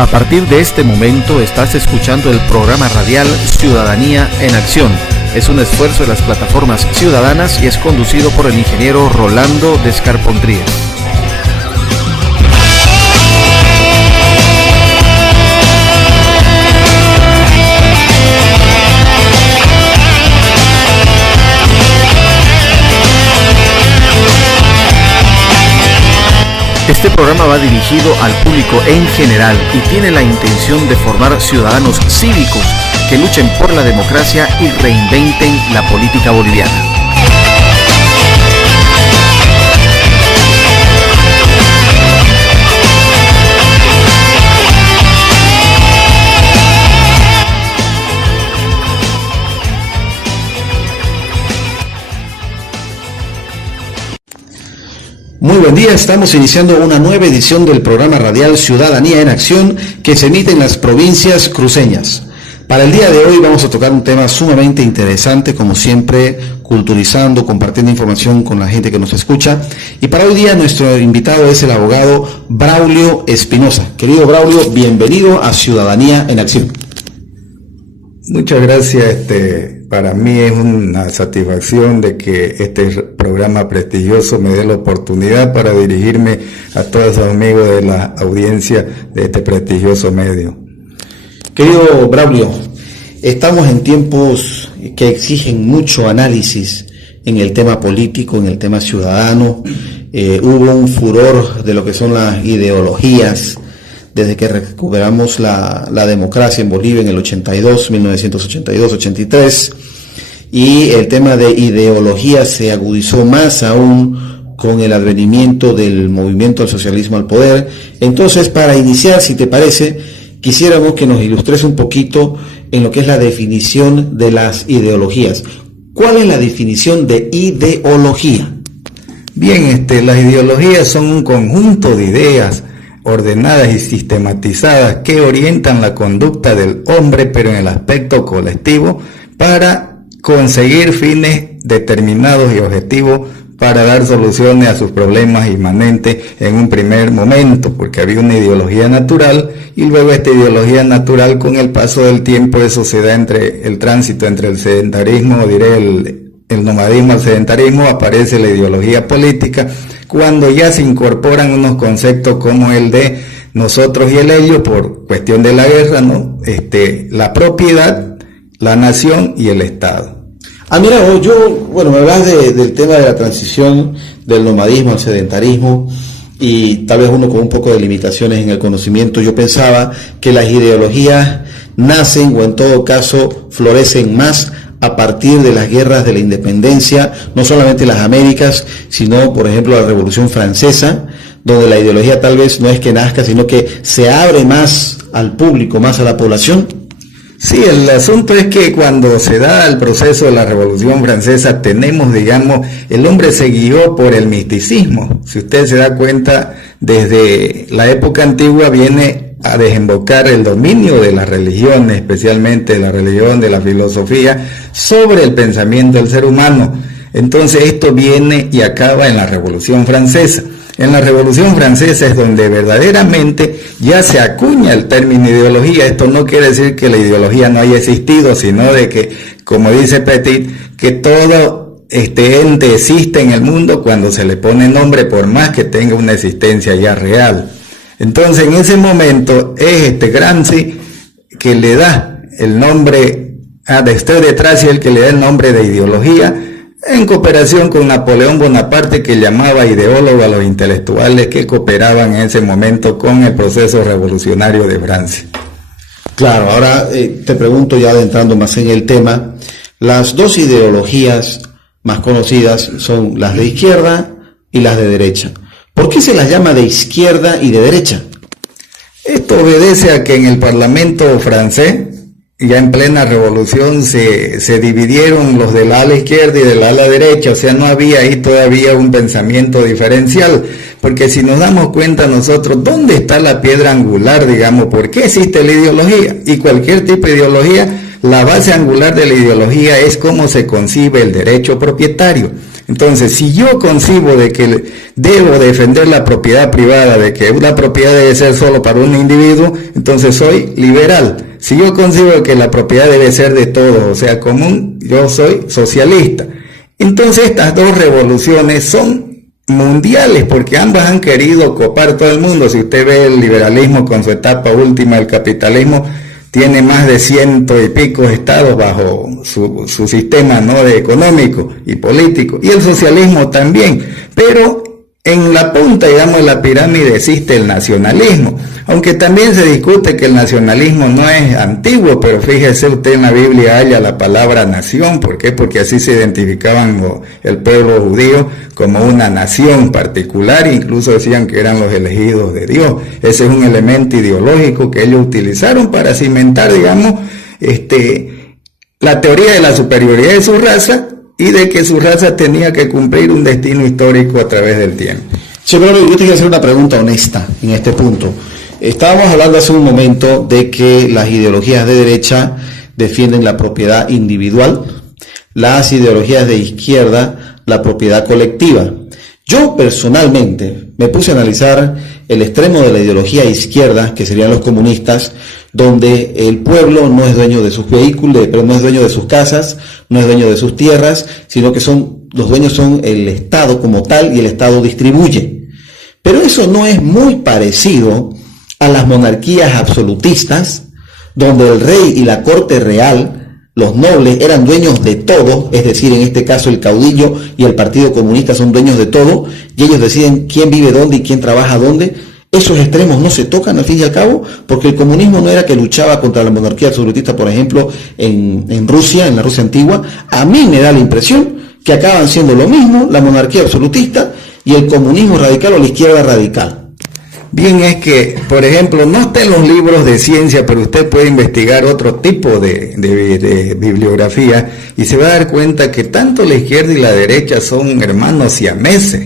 A partir de este momento estás escuchando el programa radial Ciudadanía en Acción. Es un esfuerzo de las plataformas ciudadanas y es conducido por el ingeniero Rolando Descarpontrías. Este programa va dirigido al público en general y tiene la intención de formar ciudadanos cívicos que luchen por la democracia y reinventen la política boliviana. Muy buen día, estamos iniciando una nueva edición del programa radial Ciudadanía en Acción que se emite en las provincias cruceñas. Para el día de hoy vamos a tocar un tema sumamente interesante, como siempre, culturizando, compartiendo información con la gente que nos escucha. Y para hoy día nuestro invitado es el abogado Braulio Espinosa. Querido Braulio, bienvenido a Ciudadanía en Acción. Muchas gracias. Para mí es una satisfacción de que este programa prestigioso me dé la oportunidad para dirigirme a todos los amigos de la audiencia de este prestigioso medio. Querido Braulio, estamos en tiempos que exigen mucho análisis en el tema político, en el tema ciudadano. Hubo un furor de lo que son las ideologías desde que recuperamos la democracia en Bolivia en el 82, 1982, 83, y el tema de ideología se agudizó más aún con el advenimiento del movimiento al socialismo al poder. Entonces, para iniciar, si te parece, quisiéramos que nos ilustres un poquito en lo que es la definición de las ideologías. ¿Cuál es la definición de ideología? Bien, las ideologías son un conjunto de ideas ordenadas y sistematizadas que orientan la conducta del hombre, pero en el aspecto colectivo, para conseguir fines determinados y objetivos, para dar soluciones a sus problemas inmanentes en un primer momento, porque había una ideología natural, y luego esta ideología natural, con el paso del tiempo, eso se da entre el tránsito entre el sedentarismo, el nomadismo al sedentarismo, aparece la ideología política, cuando ya se incorporan unos conceptos como el de nosotros y el ellos, por cuestión de la guerra, ¿no? La propiedad, la nación y el Estado. Mira, me hablas del tema de la transición del nomadismo al sedentarismo, y tal vez uno con un poco de limitaciones en el conocimiento. Yo pensaba que las ideologías nacen, o en todo caso florecen más a partir de las guerras de la independencia, no solamente las Américas, sino, por ejemplo, la Revolución Francesa, donde la ideología tal vez no es que nazca, sino que se abre más al público, más a la población. Sí, el asunto es que cuando se da el proceso de la Revolución Francesa, tenemos, el hombre se guió por el misticismo. Si usted se da cuenta, desde la época antigua viene a desembocar el dominio de las religiones, especialmente de la religión, de la filosofía, sobre el pensamiento del ser humano. Entonces esto viene y acaba en la Revolución Francesa. En la Revolución Francesa es donde verdaderamente ya se acuña el término ideología. Esto no quiere decir que la ideología no haya existido, sino de que, como dice Petit, que todo ente existe en el mundo cuando se le pone nombre, por más que tenga una existencia ya real. Entonces, en ese momento es Gramsci que le da el nombre de Tracy, el que le da el nombre de ideología, en cooperación con Napoleón Bonaparte, que llamaba ideólogo a los intelectuales que cooperaban en ese momento con el proceso revolucionario de Francia. Claro, ahora te pregunto, ya adentrando más en el tema, las dos ideologías más conocidas son las de izquierda y las de derecha. ¿Por qué se las llama de izquierda y de derecha? Esto obedece a que en el Parlamento francés, ya en plena revolución, se dividieron los del ala izquierda y del ala derecha, o sea, no había ahí todavía un pensamiento diferencial, porque si nos damos cuenta nosotros, ¿dónde está la piedra angular, ¿por qué existe la ideología? Y cualquier tipo de ideología la base angular de la ideología es cómo se concibe el derecho propietario. Entonces, si yo concibo de que debo defender la propiedad privada, de que una propiedad debe ser solo para un individuo, entonces soy liberal. Si yo concibo que la propiedad debe ser de todos, o sea, común, yo soy socialista. Entonces, estas dos revoluciones son mundiales, porque ambas han querido copar todo el mundo. Si usted ve el liberalismo con su etapa última, el capitalismo tiene más de 100 y pico estados bajo su sistema, ¿no?, de económico y político, y el socialismo también, pero en la punta, digamos, de la pirámide existe el nacionalismo, aunque también se discute que el nacionalismo no es antiguo, pero fíjese usted, en la Biblia halla la palabra nación. ¿Por qué? Porque así se identificaban el pueblo judío como una nación particular, incluso decían que eran los elegidos de Dios. Ese es un elemento ideológico que ellos utilizaron para cimentar, digamos, la teoría de la superioridad de su raza, y de que su raza tenía que cumplir un destino histórico a través del tiempo. Sí, pero yo te quiero hacer una pregunta honesta en este punto. Estábamos hablando hace un momento de que las ideologías de derecha defienden la propiedad individual, las ideologías de izquierda la propiedad colectiva. Yo personalmente me puse a analizar el extremo de la ideología izquierda, que serían los comunistas, donde el pueblo no es dueño de sus vehículos, pero no es dueño de sus casas, no es dueño de sus tierras, sino que los dueños son el Estado como tal, y el Estado distribuye. Pero eso no es muy parecido a las monarquías absolutistas, donde el rey y la corte real, los nobles, eran dueños de todo, es decir, en este caso el caudillo y el Partido Comunista son dueños de todo, y ellos deciden quién vive dónde y quién trabaja dónde. Esos extremos no se tocan al fin y al cabo, porque el comunismo no era que luchaba contra la monarquía absolutista, por ejemplo, en Rusia, en la Rusia antigua. A mí me da la impresión que acaban siendo lo mismo, la monarquía absolutista y el comunismo radical o la izquierda radical. Bien, es que, por ejemplo, no está en los libros de ciencia, pero usted puede investigar otro tipo de bibliografía y se va a dar cuenta que tanto la izquierda y la derecha son hermanos siameses.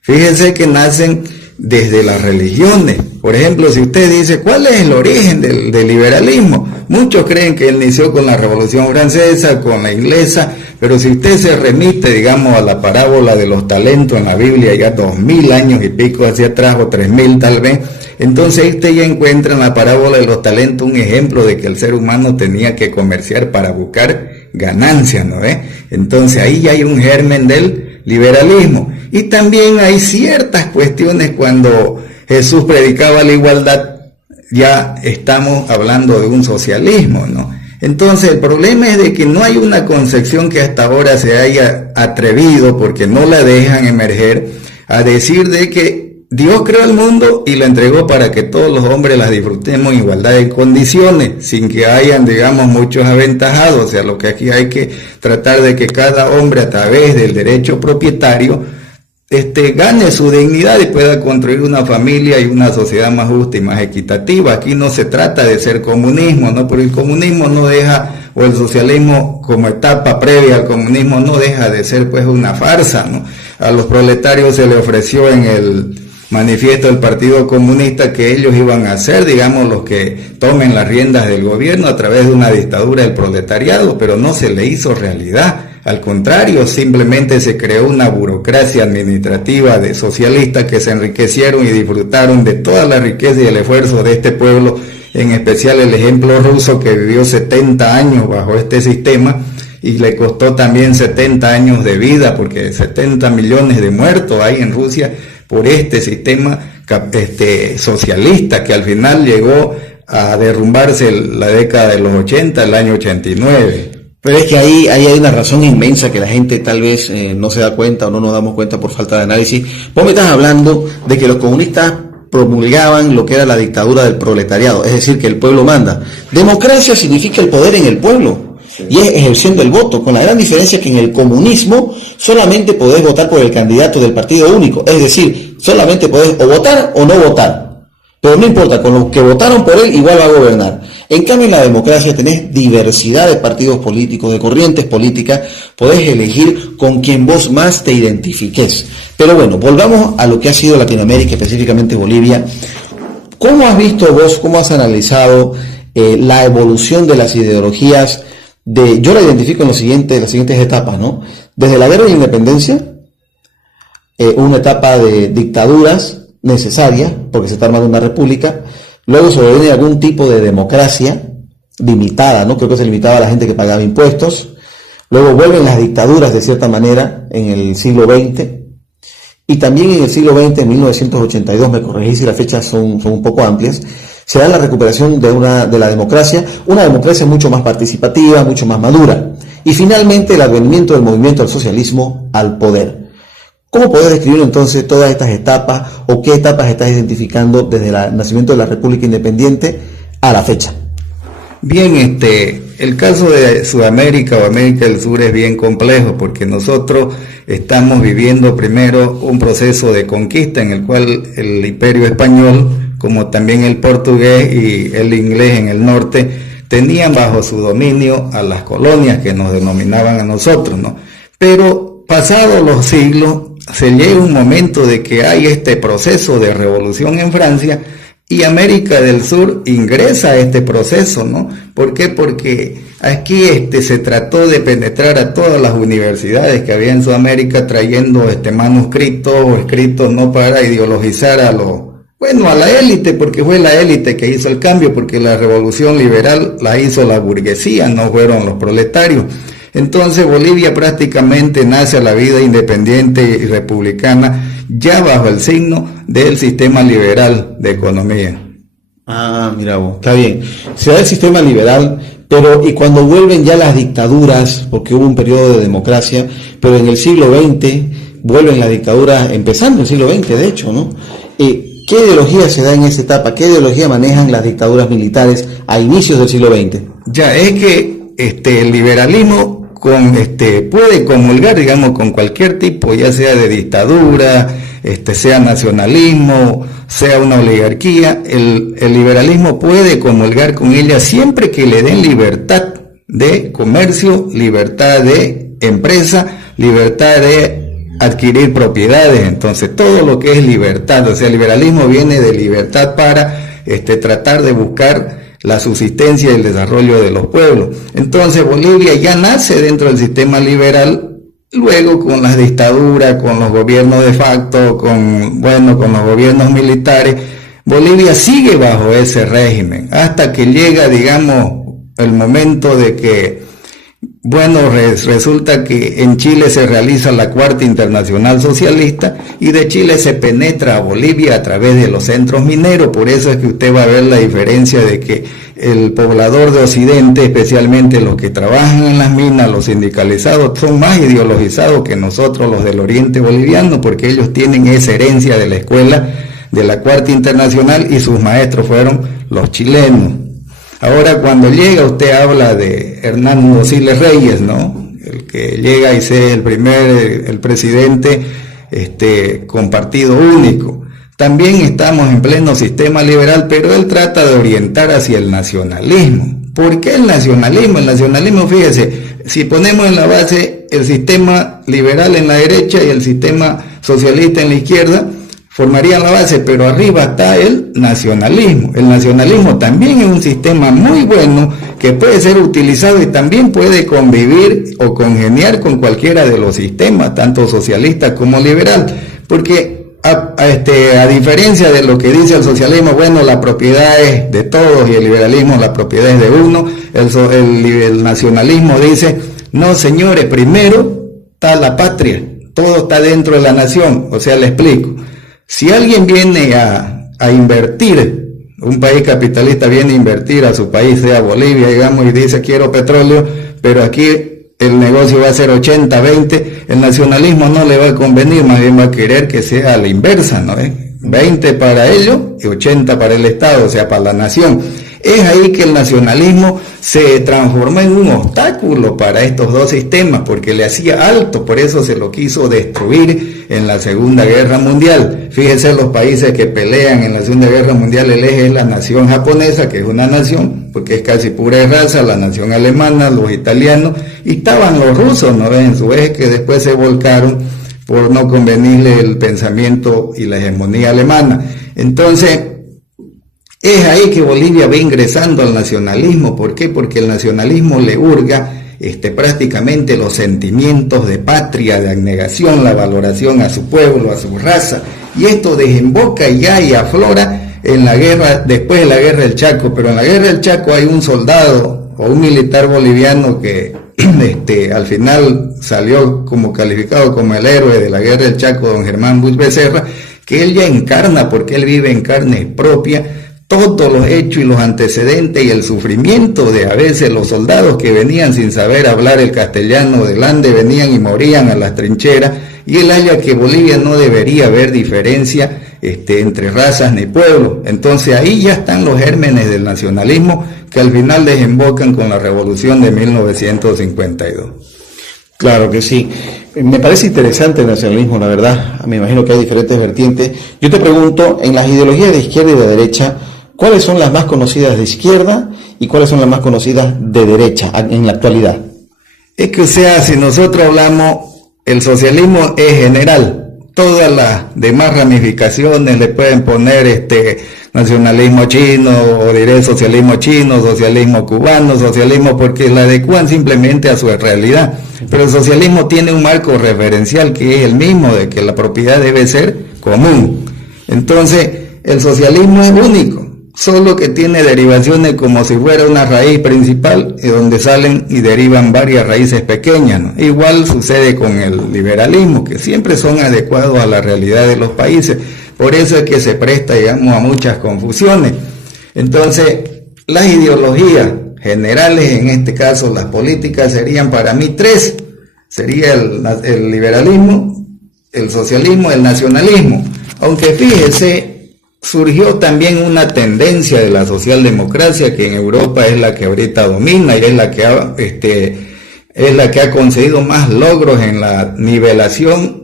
Fíjense que nacen desde las religiones. Por ejemplo, si usted dice, ¿cuál es el origen del liberalismo? Muchos creen que él inició con la Revolución Francesa, con la inglesa, pero si usted se remite, digamos, a la parábola de los talentos en la Biblia, ya 2000 años y pico hacia atrás, o 3000 tal vez, entonces usted ya encuentra en la parábola de los talentos un ejemplo de que el ser humano tenía que comerciar para buscar ganancias, ¿no ve? Entonces ahí ya hay un germen del liberalismo. Y también hay ciertas cuestiones cuando Jesús predicaba la igualdad, ya estamos hablando de un socialismo, ¿no? Entonces el problema es de que no hay una concepción que hasta ahora se haya atrevido, porque no la dejan emerger, a decir de que Dios creó el mundo y lo entregó para que todos los hombres las disfrutemos en igualdad de condiciones, sin que hayan, digamos, muchos aventajados. O sea, lo que aquí hay que tratar de que cada hombre, a través del derecho propietario, gane su dignidad y pueda construir una familia y una sociedad más justa y más equitativa. Aquí no se trata de ser comunismo, ¿no? Porque el comunismo no deja, o el socialismo como etapa previa al comunismo, no deja de ser pues una farsa, ¿no? A los proletarios se les ofreció en el manifiesto del Partido Comunista que ellos iban a ser, digamos, los que tomen las riendas del gobierno a través de una dictadura del proletariado, pero no se le hizo realidad. Al contrario, simplemente se creó una burocracia administrativa de socialistas que se enriquecieron y disfrutaron de toda la riqueza y el esfuerzo de este pueblo, en especial el ejemplo ruso, que vivió 70 años bajo este sistema y le costó también 70 años de vida, porque 70 millones de muertos hay en Rusia por este sistema socialista, que al final llegó a derrumbarse la década de los 80, el año 89. Pero es que ahí hay una razón inmensa que la gente tal vez no se da cuenta o no nos damos cuenta por falta de análisis. Vos me estás hablando de que los comunistas promulgaban lo que era la dictadura del proletariado, es decir, que el pueblo manda. Democracia significa el poder en el pueblo, y es ejerciendo el voto, con la gran diferencia que en el comunismo solamente podés votar por el candidato del partido único, es decir, solamente podés o votar o no votar. Pero no importa, con los que votaron por él igual va a gobernar. En cambio, en la democracia tenés diversidad de partidos políticos, de corrientes políticas, podés elegir con quien vos más te identifiques. Pero bueno, volvamos a lo que ha sido Latinoamérica, específicamente Bolivia. ¿Cómo has visto vos, cómo has analizado la evolución de las ideologías, yo la identifico en las siguientes etapas, ¿no? Desde la guerra de la independencia, una etapa de dictaduras necesarias, porque se está armando una república, luego sobreviene algún tipo de democracia limitada, ¿no? Creo que se limitaba a la gente que pagaba impuestos, luego vuelven las dictaduras de cierta manera en el siglo XX, y también en el siglo XX, en 1982, me corregí si las fechas son un poco amplias, se da la recuperación de la democracia, una democracia mucho más participativa, mucho más madura, y finalmente el advenimiento del movimiento del socialismo al poder. ¿Cómo podés describir entonces todas estas etapas, o qué etapas estás identificando desde el nacimiento de la República Independiente a la fecha? Bien, el caso de Sudamérica o América del Sur es bien complejo, porque nosotros estamos viviendo primero un proceso de conquista en el cual el imperio español, como también el portugués y el inglés en el norte, tenían bajo su dominio a las colonias que nos denominaban a nosotros, ¿no? Pero pasados los siglos, se llega un momento de que hay este proceso de revolución en Francia, y América del Sur ingresa a este proceso, ¿no? ¿Por qué? Porque aquí se trató de penetrar a todas las universidades que había en Sudamérica, trayendo manuscritos o escritos, no para ideologizar a la élite, porque fue la élite que hizo el cambio, porque la revolución liberal la hizo la burguesía, no fueron los proletarios. Entonces Bolivia prácticamente nace a la vida independiente y republicana ya bajo el signo del sistema liberal de economía. Ah, mira vos, está bien. Se da el sistema liberal, pero y cuando vuelven ya las dictaduras, porque hubo un periodo de democracia, pero en el siglo XX vuelven las dictaduras, empezando el siglo XX de hecho, ¿no? ¿Qué ideología se da en esa etapa? ¿Qué ideología manejan las dictaduras militares a inicios del siglo XX? Ya, es que el liberalismo puede comulgar, digamos, con cualquier tipo, ya sea de dictadura, sea nacionalismo, sea una oligarquía. El liberalismo puede comulgar con ella siempre que le den libertad de comercio, libertad de empresa, libertad de adquirir propiedades. Entonces, todo lo que es libertad, o sea, el liberalismo viene de libertad para tratar de buscar la subsistencia y el desarrollo de los pueblos. Entonces Bolivia ya nace dentro del sistema liberal, luego con las dictaduras, con los gobiernos de facto, con los gobiernos militares. Bolivia sigue bajo ese régimen hasta que llega, digamos, el momento de que resulta que en Chile se realiza la Cuarta Internacional Socialista y de Chile se penetra a Bolivia a través de los centros mineros. Por eso es que usted va a ver la diferencia de que el poblador de Occidente, especialmente los que trabajan en las minas, los sindicalizados, son más ideologizados que nosotros los del Oriente Boliviano, porque ellos tienen esa herencia de la escuela de la Cuarta Internacional y sus maestros fueron los chilenos. Ahora, cuando llega, usted habla de Hernando Siles Reyes, ¿no? El que llega y es el presidente con partido único. También estamos en pleno sistema liberal, pero él trata de orientar hacia el nacionalismo. ¿Por qué el nacionalismo? El nacionalismo, fíjese, si ponemos en la base el sistema liberal en la derecha y el sistema socialista en la izquierda, formarían la base, pero arriba está el nacionalismo. El nacionalismo también es un sistema muy bueno que puede ser utilizado y también puede convivir o congeniar con cualquiera de los sistemas, tanto socialista como liberal, porque a diferencia de lo que dice el socialismo, la propiedad es de todos y el liberalismo la propiedad es de uno, el nacionalismo dice, no señores, primero está la patria, todo está dentro de la nación. O sea, le explico. Si alguien viene a invertir, un país capitalista viene a invertir a su país, sea Bolivia, digamos, y dice quiero petróleo, pero aquí el negocio va a ser 80-20, el nacionalismo no le va a convenir, más bien va a querer que sea a la inversa, ¿no? 20 para ellos y 80 para el Estado, o sea, para la nación. Es ahí que el nacionalismo se transformó en un obstáculo para estos dos sistemas, porque le hacía alto, por eso se lo quiso destruir en la Segunda Guerra Mundial. Fíjense los países que pelean en la Segunda Guerra Mundial, el eje es la nación japonesa, que es una nación, porque es casi pura raza, la nación alemana, los italianos, y estaban los rusos, ¿no ven? En su eje, que después se volcaron por no convenirle el pensamiento y la hegemonía alemana. Entonces, Es ahí que Bolivia va ingresando al nacionalismo. ¿Por qué? Porque el nacionalismo le hurga prácticamente los sentimientos de patria, de abnegación, la valoración a su pueblo, a su raza, y esto desemboca ya y aflora en la guerra, después de la guerra del Chaco. Pero en la guerra del Chaco hay un soldado o un militar boliviano que al final salió como calificado como el héroe de la guerra del Chaco, don Germán Bush Becerra, que él ya encarna, porque él vive en carne propia, todos los hechos y los antecedentes y el sufrimiento de a veces los soldados que venían sin saber hablar el castellano del Ande, venían y morían a las trincheras, y él halla que Bolivia no debería haber diferencia entre razas ni pueblos. Entonces ahí ya están los gérmenes del nacionalismo que al final desembocan con la revolución de 1952. Claro que sí. Me parece interesante el nacionalismo, la verdad. Me imagino que hay diferentes vertientes. Yo te pregunto, en las ideologías de izquierda y de derecha, ¿cuáles son las más conocidas de izquierda y cuáles son las más conocidas de derecha en la actualidad? Es que, o sea, si nosotros hablamos, el socialismo es general. Todas las demás ramificaciones le pueden poner nacionalismo chino, o diré socialismo chino, socialismo cubano, socialismo, porque la adecuan simplemente a su realidad. Pero el socialismo tiene un marco referencial que es el mismo, de que la propiedad debe ser común. Entonces, el socialismo es único, solo que tiene derivaciones como si fuera una raíz principal, donde salen y derivan varias raíces pequeñas, ¿no? Igual sucede con el liberalismo, que siempre son adecuados a la realidad de los países. Por eso es que se presta, digamos, a muchas confusiones. Entonces, las ideologías generales, en este caso las políticas, serían para mí tres. Sería el liberalismo, el socialismo, el nacionalismo. Aunque fíjese, surgió también una tendencia de la socialdemocracia, que en Europa es la que ahorita domina y es la que ha conseguido más logros en la nivelación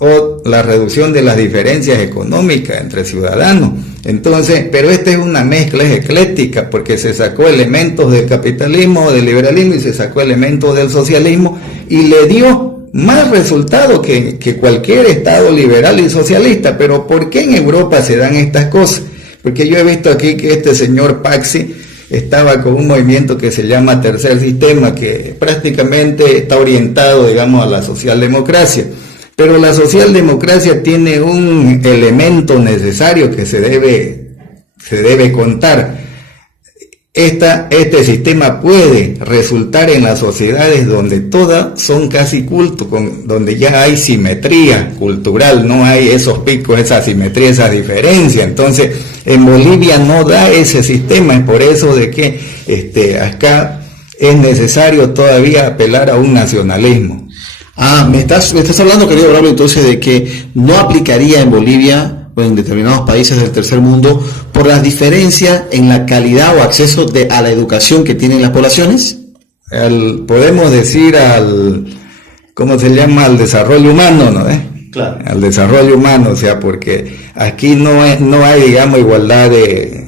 o la reducción de las diferencias económicas entre ciudadanos. Entonces, pero esta es una mezcla, es ecléctica, porque se sacó elementos del capitalismo, del liberalismo, y se sacó elementos del socialismo, y le dio más resultado que cualquier estado liberal y socialista. Pero ¿por qué en Europa se dan estas cosas? Porque yo he visto aquí que este señor Paxi estaba con un movimiento que se llama Tercer Sistema, que prácticamente está orientado, digamos, a la socialdemocracia. Pero la socialdemocracia tiene un elemento necesario que se debe contar. Este sistema puede resultar en las sociedades donde todas son casi culto, donde ya hay simetría cultural, no hay esos picos, esa simetría, esa diferencia. Entonces, en Bolivia no da ese sistema, es por eso de que acá es necesario todavía apelar a un nacionalismo. Me estás hablando, querido Braulio, entonces de que no aplicaría en Bolivia o en determinados países del tercer mundo por las diferencias en la calidad o acceso a la educación que tienen las poblaciones. Podemos decir ¿cómo se llama? Al desarrollo humano, ¿no? Claro. Al desarrollo humano, o sea, porque aquí no hay, digamos, igualdad de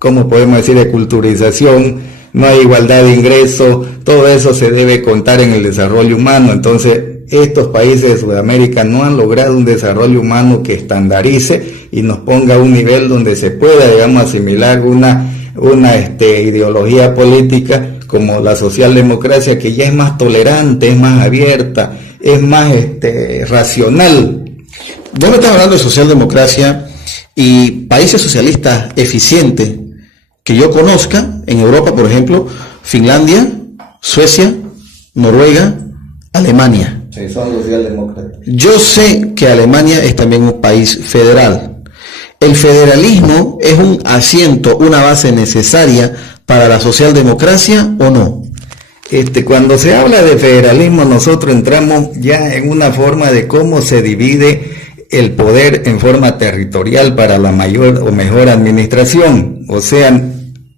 ¿cómo podemos decir? De culturización. No hay igualdad de ingreso, todo eso se debe contar en el desarrollo humano. Entonces, estos países de Sudamérica no han logrado un desarrollo humano que estandarice y nos ponga a un nivel donde se pueda, digamos, asimilar una ideología política como la socialdemocracia, que ya es más tolerante, es más abierta, es más racional. Vos me estás hablando de socialdemocracia y países socialistas eficientes que yo conozca, en Europa, por ejemplo, Finlandia, Suecia, Noruega, Alemania. Sí, son socialdemócratas. Yo sé que Alemania es también un país federal. ¿El federalismo es un asiento, una base necesaria para la socialdemocracia o no? Cuando se habla de federalismo, nosotros entramos ya en una forma de cómo se divide el poder en forma territorial para la mayor o mejor administración. O sea,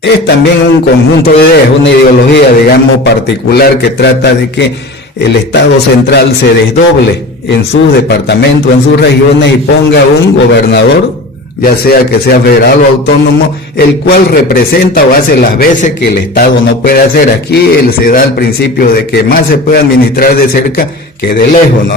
es también un conjunto de ideas, una ideología, digamos, particular, que trata de que el Estado central se desdoble en sus departamentos, en sus regiones, y ponga un gobernador, ya sea que sea federal o autónomo, el cual representa o hace las veces que el Estado no puede hacer. Aquí se da el principio de que más se puede administrar de cerca que de lejos, ¿no?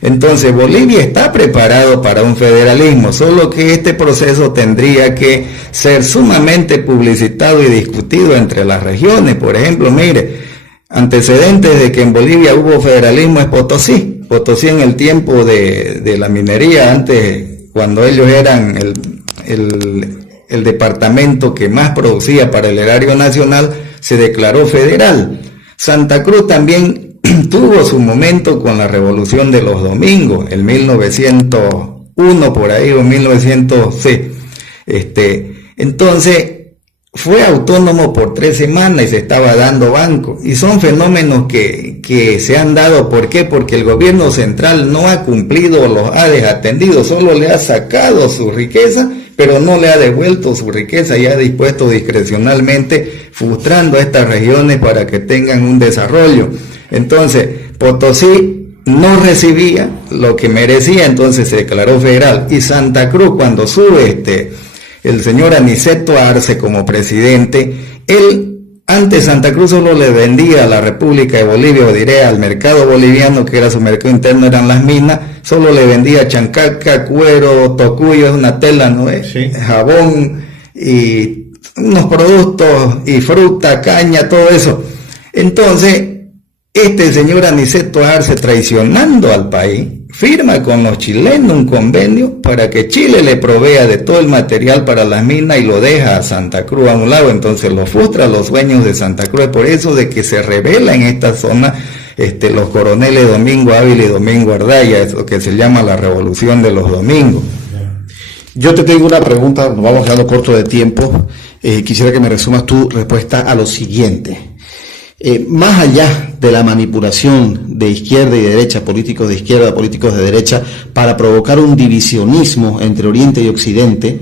Entonces Bolivia está preparado para un federalismo, solo que este proceso tendría que ser sumamente publicitado y discutido entre las regiones. Por ejemplo, mire, antecedentes de que en Bolivia hubo federalismo es Potosí. Potosí en el tiempo de la minería, antes, cuando ellos eran el departamento que más producía para el erario nacional, se declaró federal. Santa Cruz también tuvo su momento con la Revolución de los Domingos, en 1901 por ahí, o 1900, sí. Entonces, fue autónomo por 3 semanas y se estaba dando banco. Y son fenómenos que se han dado. ¿Por qué? Porque el gobierno central no ha cumplido, los ha desatendido, solo le ha sacado su riqueza, pero no le ha devuelto su riqueza y ha dispuesto discrecionalmente, frustrando a estas regiones para que tengan un desarrollo. Entonces, Potosí no recibía lo que merecía, entonces se declaró federal. Y Santa Cruz, cuando sube el señor Aniceto Arce como presidente, él antes Santa Cruz solo le vendía a la República de Bolivia, o diré al mercado boliviano, que era su mercado interno, eran las minas, solo le vendía chancaca, cuero, tocuyo, es una tela, ¿no es? Sí. Jabón y unos productos y fruta, caña, todo eso. Entonces, este señor Aniceto Arce, traicionando al país, firma con los chilenos un convenio para que Chile le provea de todo el material para las minas y lo deja a Santa Cruz a un lado. Entonces lo frustra a los dueños de Santa Cruz. Por eso de que se revela en esta zona los coroneles Domingo Ávila y Domingo Ardaya, eso que se llama la Revolución de los Domingos. Yo te tengo una pregunta, nos vamos quedando corto de tiempo. Quisiera que me resumas tu respuesta a lo siguiente. Más allá de la manipulación de izquierda y derecha, políticos de izquierda, políticos de derecha, para provocar un divisionismo entre Oriente y Occidente,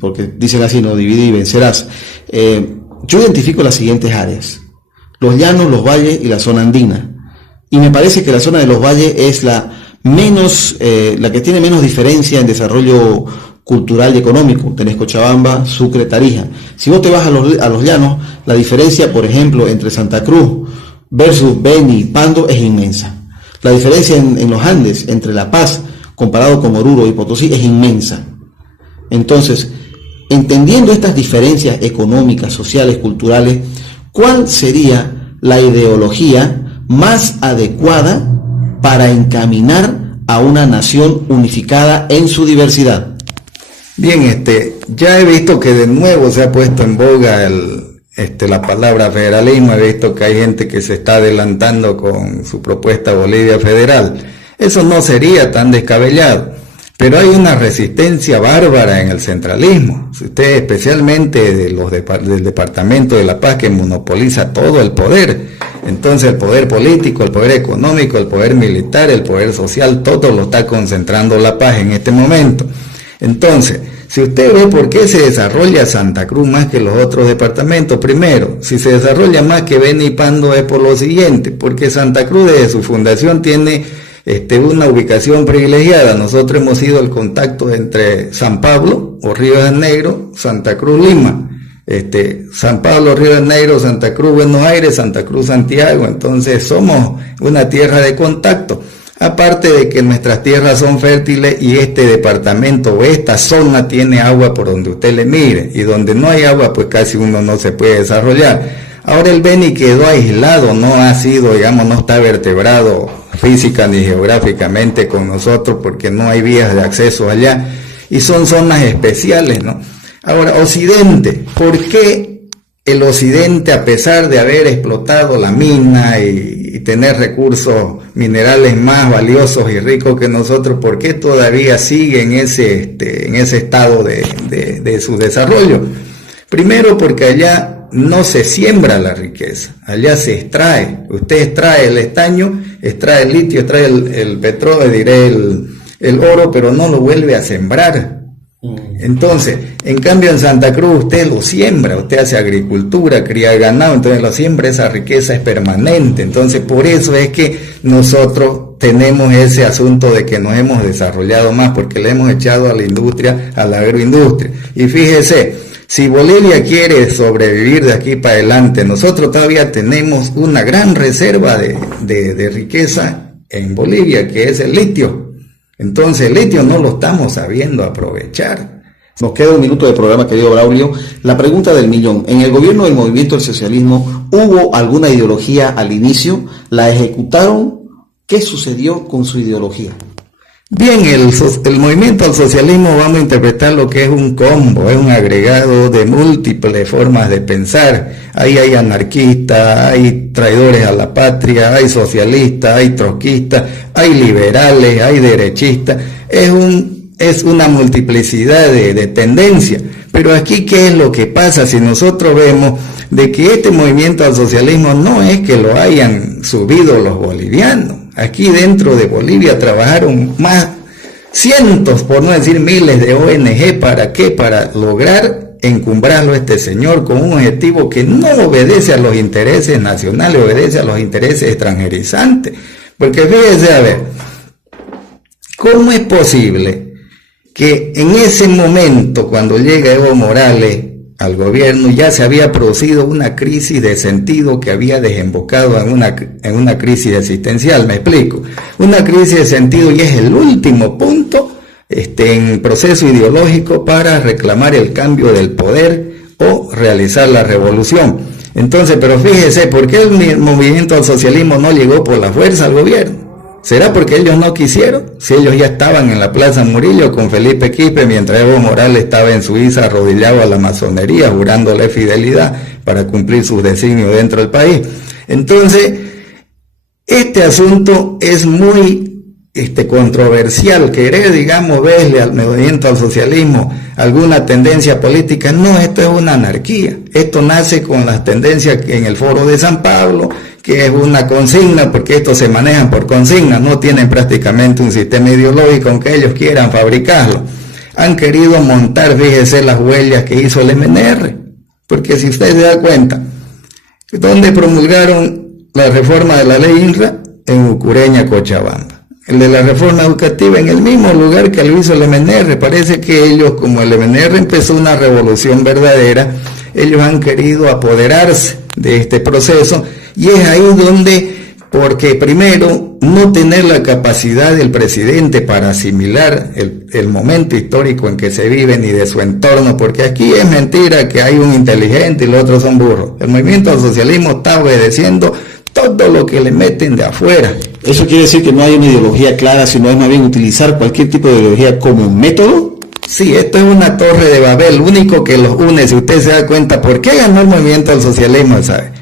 porque dicen así, no, divide y vencerás, yo identifico las siguientes áreas: los llanos, los valles y la zona andina. Y me parece que la zona de los valles es la que tiene menos diferencia en desarrollo cultural y económico. Tenés Cochabamba, Sucre, Tarija. Si vos te vas a los llanos, la diferencia, por ejemplo, entre Santa Cruz versus Beni y Pando es inmensa. La diferencia en los Andes, entre La Paz, comparado con Oruro y Potosí, es inmensa. Entonces, entendiendo estas diferencias económicas, sociales, culturales, ¿cuál sería la ideología más adecuada para encaminar a una nación unificada en su diversidad? Bien, ya he visto que de nuevo se ha puesto en boga la palabra federalismo. He visto que hay gente que se está adelantando con su propuesta Bolivia Federal. Eso no sería tan descabellado, pero hay una resistencia bárbara en el centralismo. Usted, especialmente del Departamento de La Paz, que monopoliza todo el poder. Entonces el poder político, el poder económico, el poder militar, el poder social, todo lo está concentrando La Paz en este momento. Entonces, si usted ve por qué se desarrolla Santa Cruz más que los otros departamentos, primero, si se desarrolla más que Beni y Pando es por lo siguiente, porque Santa Cruz desde su fundación tiene una ubicación privilegiada. Nosotros hemos sido el contacto entre San Pablo o Río de Janeiro, Santa Cruz, Lima, San Pablo, Río de Janeiro, Santa Cruz, Buenos Aires, Santa Cruz, Santiago. Entonces somos una tierra de contacto. Aparte de que nuestras tierras son fértiles y este departamento o esta zona tiene agua por donde usted le mire, y donde no hay agua pues casi uno no se puede desarrollar. Ahora el Beni quedó aislado, no ha sido, digamos, no está vertebrado física ni geográficamente con nosotros porque no hay vías de acceso allá y son zonas especiales, ¿no? Ahora, Occidente, ¿por qué el Occidente, a pesar de haber explotado la mina y tener recursos minerales más valiosos y ricos que nosotros, por qué todavía sigue en ese estado de su desarrollo? Primero, porque allá no se siembra la riqueza, allá se extrae. Usted extrae el estaño, extrae el litio, extrae el petróleo, diré el oro, pero no lo vuelve a sembrar. Entonces, en cambio en Santa Cruz usted lo siembra, usted hace agricultura, cría ganado, entonces lo siembra, esa riqueza es permanente. Entonces por eso es que nosotros tenemos ese asunto de que nos hemos desarrollado más, porque le hemos echado a la industria, a la agroindustria. Y fíjese, si Bolivia quiere sobrevivir de aquí para adelante, nosotros todavía tenemos una gran reserva de riqueza en Bolivia, que es el litio. Entonces el litio no lo estamos sabiendo aprovechar. Nos queda un minuto de programa, querido Braulio. La pregunta del millón: en el gobierno del movimiento del socialismo, ¿hubo alguna ideología al inicio? ¿La ejecutaron? ¿Qué sucedió con su ideología? Bien, el movimiento al socialismo vamos a interpretar lo que es un combo, es un agregado de múltiples formas de pensar. Ahí hay anarquistas, hay traidores a la patria, hay socialistas, hay trotskistas, hay liberales, hay derechistas. Es una multiplicidad de tendencias. Pero aquí, ¿qué es lo que pasa? Si nosotros vemos de que este movimiento al socialismo no es que lo hayan subido los bolivianos. Aquí dentro de Bolivia trabajaron más cientos, por no decir miles de ONG. ¿Para qué? Para lograr encumbrarlo a este señor con un objetivo que no obedece a los intereses nacionales, obedece a los intereses extranjerizantes. Porque fíjese, a ver, ¿cómo es posible que en ese momento, cuando llega Evo Morales al gobierno, ya se había producido una crisis de sentido que había desembocado en una crisis existencial? Me explico. Una crisis de sentido, y es el último punto en proceso ideológico para reclamar el cambio del poder o realizar la revolución. Entonces, pero fíjese, ¿por qué el movimiento al socialismo no llegó por la fuerza al gobierno? ¿Será porque ellos no quisieron? Si ellos ya estaban en la Plaza Murillo con Felipe Quispe, mientras Evo Morales estaba en Suiza arrodillado a la masonería, jurándole fidelidad para cumplir sus designios dentro del país. Entonces, este asunto es muy controversial. Querer, digamos, verle al movimiento al socialismo alguna tendencia política, no, esto es una anarquía. Esto nace con las tendencias en el Foro de San Pablo, que es una consigna, porque estos se manejan por consigna, no tienen prácticamente un sistema ideológico, aunque ellos quieran fabricarlo. Han querido montar, fíjese, las huellas que hizo el MNR, porque si usted se da cuenta, ¿dónde promulgaron la reforma de la ley INRA? En Ucureña, Cochabamba. El de la reforma educativa en el mismo lugar que lo hizo el MNR. Parece que ellos, como el MNR empezó una revolución verdadera, ellos han querido apoderarse de este proceso. Y es ahí donde, porque primero, no tener la capacidad del presidente para asimilar el momento histórico en que se vive, ni de su entorno, porque aquí es mentira que hay un inteligente y los otros son burros. El movimiento al socialismo está obedeciendo todo lo que le meten de afuera. ¿Eso quiere decir que no hay una ideología clara, sino es más bien utilizar cualquier tipo de ideología como un método? Sí, esto es una torre de Babel, lo único que los une, si usted se da cuenta, ¿por qué ganó el movimiento al socialismo? ¿Sabe?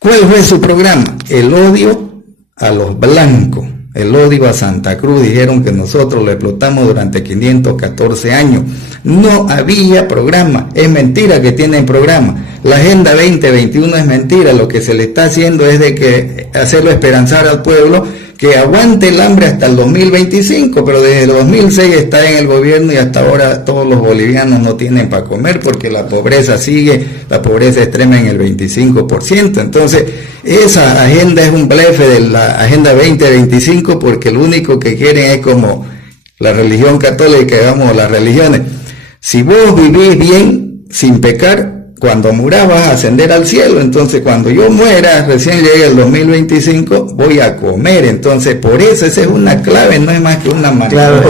¿Cuál fue su programa? El odio a los blancos, el odio a Santa Cruz. Dijeron que nosotros lo explotamos durante 514 años. No había programa. Es mentira que tienen programa. La Agenda 2021 es mentira. Lo que se le está haciendo es de que hacerlo esperanzar al pueblo que aguante el hambre hasta el 2025, pero desde el 2006 está en el gobierno y hasta ahora todos los bolivianos no tienen para comer porque la pobreza sigue, la pobreza extrema en el 25%. Entonces, esa agenda es un blefe de la Agenda 2025 porque lo único que quieren es como la religión católica, digamos, las religiones. Si vos vivís bien, sin pecar, cuando muras vas a ascender al cielo. Entonces cuando yo muera, recién llegue el 2025, voy a comer. Entonces por eso esa es una clave, no es más que una manera. Claro,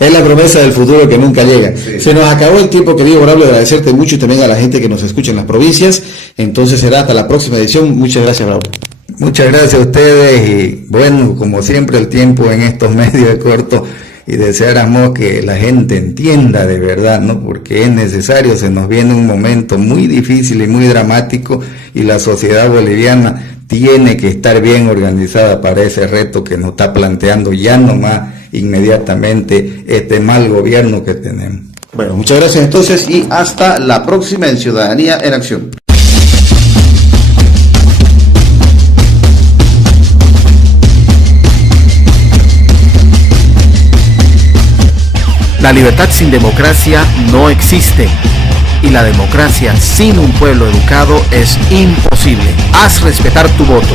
es la promesa del futuro que nunca llega. Sí. Se nos acabó el tiempo, querido Braulio, agradecerte mucho y también a la gente que nos escucha en las provincias. Entonces será hasta la próxima edición. Muchas gracias, Braulio. Muchas gracias a ustedes y bueno, como siempre el tiempo en estos medios es corto. Y deseáramos que la gente entienda de verdad, ¿no? Porque es necesario, se nos viene un momento muy difícil y muy dramático y la sociedad boliviana tiene que estar bien organizada para ese reto que nos está planteando ya nomás inmediatamente este mal gobierno que tenemos. Bueno, muchas gracias entonces y hasta la próxima en Ciudadanía en Acción. La libertad sin democracia no existe y la democracia sin un pueblo educado es imposible. Haz respetar tu voto.